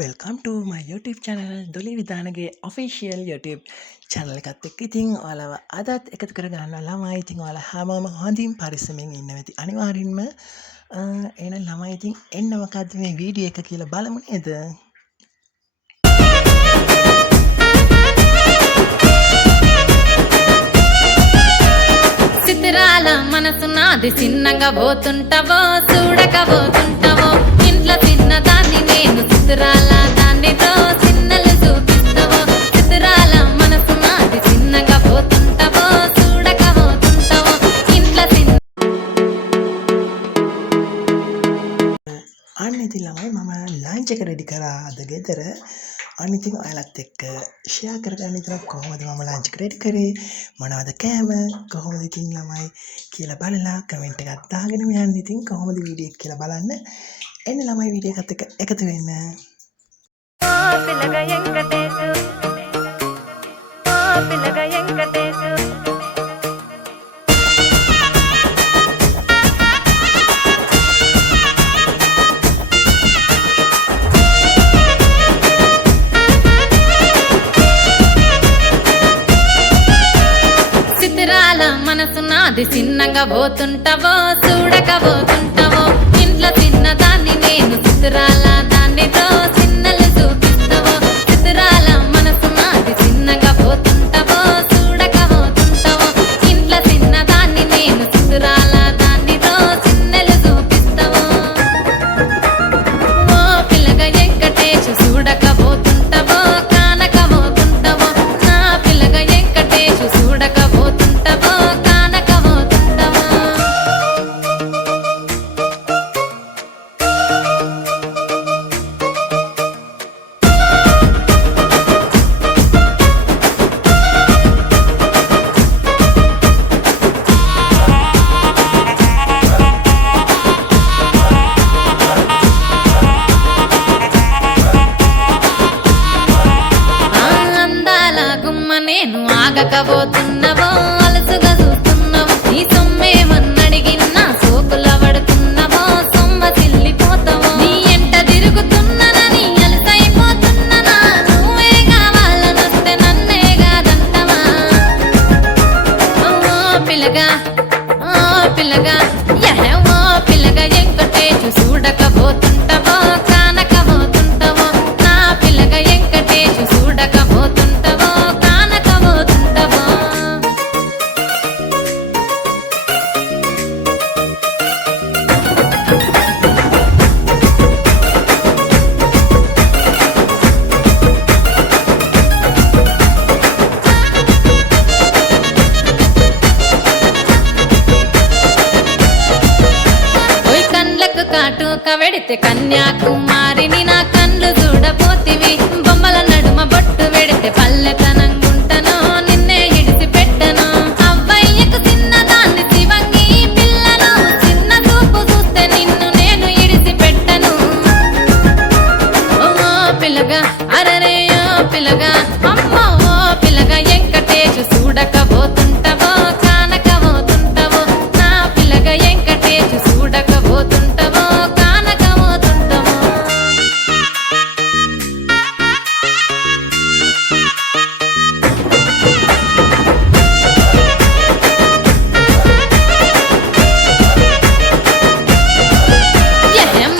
Welcome to my YouTube channel Doli Vidhanage official YouTube channel එකත් එක්ක ඉතින් ඔයාලව අදත් එකතු කරගන්නවා ළමයි. ඉතින් ඔයාලා හැමෝම හොඳින් පරිස්සමෙන් ඉන්න වෙති. අනිවාර්යෙන්ම එහෙනම් ළමයි ඉතින් එන්න මොකද්ද මේ වීඩියෝ එක කියලා බලමු නේද? సితరాల మనసు నాది చిన్నగా పోతుంటావో చూడకపోతుంటావో ఇంట్లో చిన్నదాన్ని నేను సితరాల దాన్నితో చిన్నలు చూపిస్తావో సితరాల మనసు నాది చిన్నగా పోతుంటావో చూడకపోతుంటావో ఇంట్లో చిన్న අන්න ඉතින් ළමයි මම ලන්ච් එක රෙඩි කරා අද ගෙදර. අන්න ඉතින් ඔයාලත් එක්ක ෂෙයා කරගන්න ඉතින් කොහොමද මම ලන්ච් එක රෙඩි කරේ, මොනවද කෑම, කොහොමද ඉතින් ළමයි කියලා බලලා කමෙන්ට් එකක් දාගෙන යන්න. ඉතින් කොහොමද වීඩියෝ එක කියලා බලන්න. එන්න ළමයි වීඩියෝ එකත් එක්ක එකතු වෙන්න. పిల్లగా ఎంకటేశు పిల్లగా ఎంకటేశు సితరాల మనసు నాది చిన్నగా పోతుంటావో చూడకపోతుంటావో ఇంట్లో చిన్నదాన్ని నేను సితరాల దాన్నితో చిన్నలు చూపిస్తావో సితరాల మనసు నాది చిన్నగా పోతుంటావో చూడకపోతుంటావో ఇంట్లో చిన్నదాన్ని నేను సితరాల దాన్నితో చిన్నలు చూపిస్తావో ఓ పిల్లగా వెంకటేశు చూడకపోతుంటావో కానకపోతుంటావో నా పిల్లగా వెంకటేశు చూడకపోతుంటావో కానకపోతుంటావో ఆ అందాల గుమ్మ నేను ఆగకపోతున్నావో అలసుగా చూస్తున్నావో నీ సొమ్మేమన్నడిగిన్నా సోకుల పడుతున్నావో సొమ్మ సిల్లిపోతావో నీ ఎంట తిరుగుతున్నానని అలసైపోతున్నానా నువ్వే కావాలనొస్తే నన్నే కాదంటవా ఓ పిల్లగా ఓ పిల్లగా యహ ఓ పిల్లగా వెంకటేశు చూడకపోతుంటావో కానకపోతుంటావో నా పిల్లగా వెంకటేశు చూడకపోతుంటావో కానకపోతుంటావో ఓయ్ కండ్లకు కాటుక వెడితే కన్యాకుమారిని నా కండ్లు చూడపోతివి బొమ్మల నడుమ బొట్టు వెడితే పల్లెతనంగుంటను నిన్నే ఇడిసి పెట్టను అవ్వయ్యకు చిన్నదాన్ని శివంగి పిల్లను చిన్న చూపు చూస్తే నిన్ను నేను ఇడిసి పెట్టను ఓ పిల్లగా అరరే ఓ పిల్లగా అమ్మో ఓ పిల్లగా వెంకటేశు చూడకపోతుంటావో కానకపోతుంటావో నా పిల్లగా వెంకటేశు చూడకపోతుంటావో కానకపోతుంటావో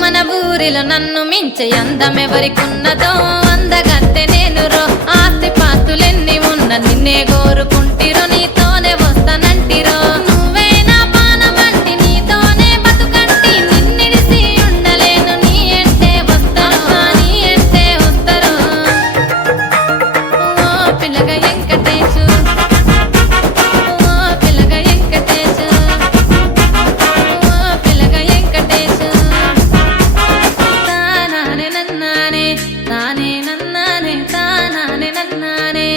మన ఊరిలో నన్ను మించే అందమెవరికున్నదో అందగత్తె నేను రో ఆస్తి పాస్తులెన్ని ఉన్న నిన్నే కోరుకుంటిరో నీతోనే వస్తానంటిరో నువ్వే నా పానమంటి నీతోనే బతుకంటి నిన్నిడిసి ఉండలేను నీ ఎంటే వస్తాను నీ ఎంటే వస్తారు ఓ పిల్లగా వెంకటేశు ఓ పిల్లగా వెంకటేశు ఓ పిల్లగా వెంకటేశు తానానే నన్నానే తానే నన్నానే తానానే నన్నానే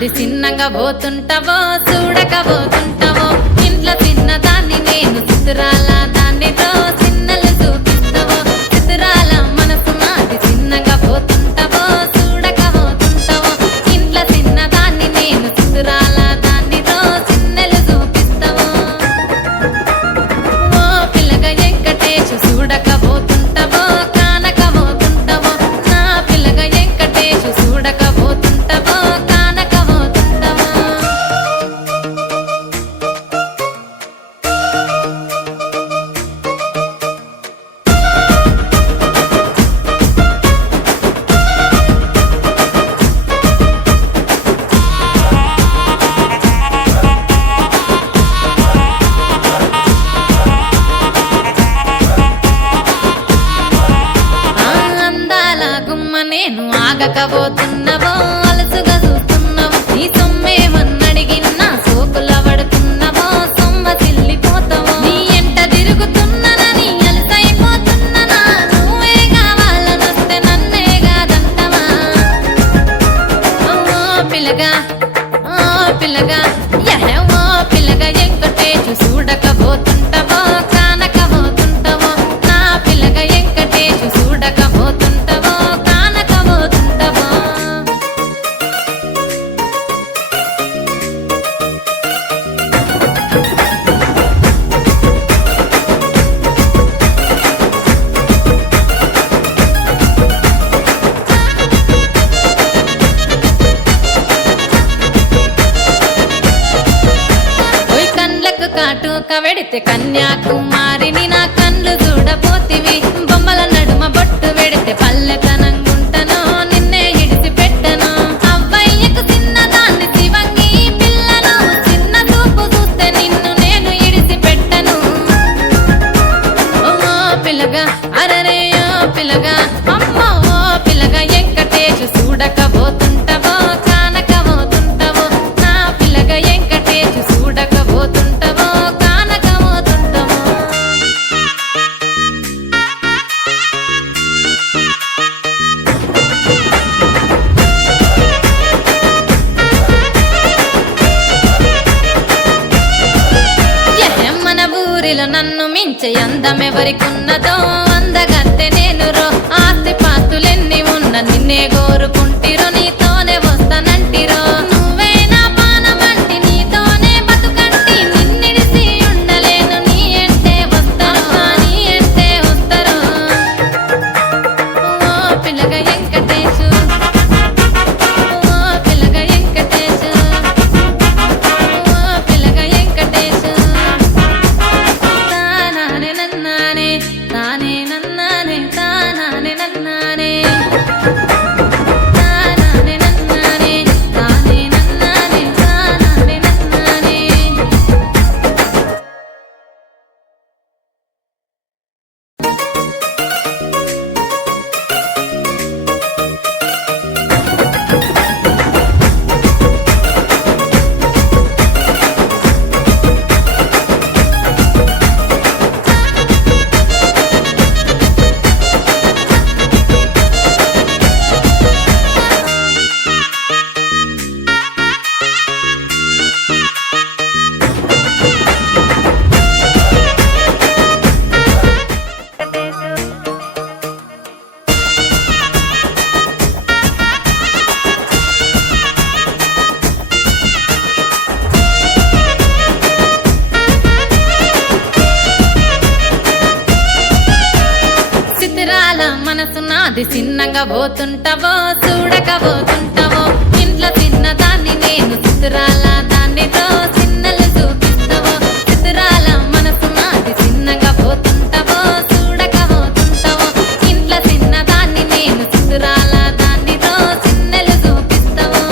నాది చిన్నగా పోతుంటావో చూడకపోతుంటావో ఇంట్లో చిన్నదాన్ని నేను చిత్రాల దాన్నితో చిన్నలు చూపిస్తావో చిత్రాల మనసు నాది చిన్నగా పోతుంటావో చూడకపోతుంటావో ఇంట్లో చిన్నదాన్ని నేను చిత్రాల దాన్నితో చిన్నలు చూపిస్తావో ఓ పిల్లగా వెంకటేశు చూడకపోతుంటావో కానకపోతుంటావో నా పిల్లగా వెంకటేశు చూడకపోతుంటావో కానకపోతుంటావో ఆ అందాల గుమ్మ నేను ఆగకపోతున్నావో అలసుగా చూస్తున్నావో నీ సొమ్మేమన్నడిగినా సోకుల పడుతున్నావో సొమ్మ సిల్లిపోతావో నీ ఎంట తిరుగుతున్నానని అలసైపోతున్నానా నువ్వే కావాలనొస్తే నన్నే కాదంటవా ఓ పిల్లగా ఓ పిల్లగా యహే ఓ పిల్లగా వెంకటేశు చూడకపోతుంటావో కానకపోతుంటావో నా పిల్లగా వెంకటేశు చూడకపోతుంటావో కానకపోతుంటావో ఓయ్ కండ్లకు కాటుక వెడితే కన్యాకుమారిని నా కండ్లు చూడపోతివి బొమ్మల నడుమ బొట్టు వెడితే పల్లెతనంగుంటను నిన్నే ఇడిసి పెట్టను అవ్వయ్యకు చిన్నదాన్ని శివంగి పిల్లను చిన్న చూపు చూస్తే నిన్ను నేను ఇడిసి పెట్టను ఓ పిల్లగా అరరే ఓ పిల్లగా అమ్మో ఓ పిల్లగా వెంకటేశు చూడకపోతుంటావో కానకపోతుంటావో నా పిల్లగా వెంకటేశు చూడకపోతుంటావో కానకపోతుంటావో మన ఊరిలో నన్ను మించే అందమెవరికున్నదో అందగత్తె నేను రో ఆస్తి పాస్తులెన్ని ఉన్న నిన్నే కోరుకుంటిరో నీతోనే వస్తానంటిరో నువ్వే నా పానమంటి నీతోనే బతుకంటి నిన్నిడిసి ఉండలేను నీ అంటే వస్తాను నీ అంటే వస్తారు ఓ పిల్లగా వెంకటేశు ఓ పిల్లగా వెంకటేశు ఓ పిల్లగా వెంకటేశు తానానే నన్నానే తానే నన్నానే తానానే నన్నానే తానానే నన్నానే తానే నన్నానే తానానే నన్నానే చిత్రాల మనసు నాది చిన్నగా పోతుంటావో చూడకపోతుంటావో ఇంట్లో చిన్నదాన్ని నేను చిత్రాల దాన్నితో చిన్నలు చూపిస్తావో చిత్రాల మనసు నాది చిన్నగా పోతుంటావో చూడకపోతుంటావో ఇంట్లో చిన్నదాన్ని నేను చిత్రాల దాన్నితో చిన్నలు చూపిస్తావో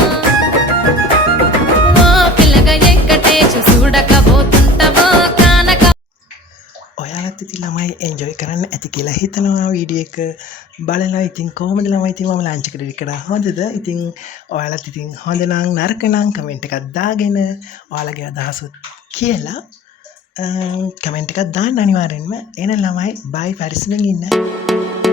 ఓ పిల్లగా వెంకటేశు చూడకపోతుంటావో కానక ඔයාලත් ඉතින් ළමයි එන්ජොයි කරන්න ඇති කියලා හිතනවා වීඩියෝ එක බලලා ඉතින් කොහොමද ළමයි ඉතින් මම ලන්ච් එකට කරා හොඳද ඉතින් ඔයාලත් ඉතින් හොඳ නම් නරක නම් කමෙන්ට් එකක් දාගෙන ඔයාලගේ අදහසත් කියලා කමෙන්ට් එකක් දාන්න අනිවාර්යෙන්ම එහෙනම් ළමයි බයි පරිස්සමෙන් ඉන්න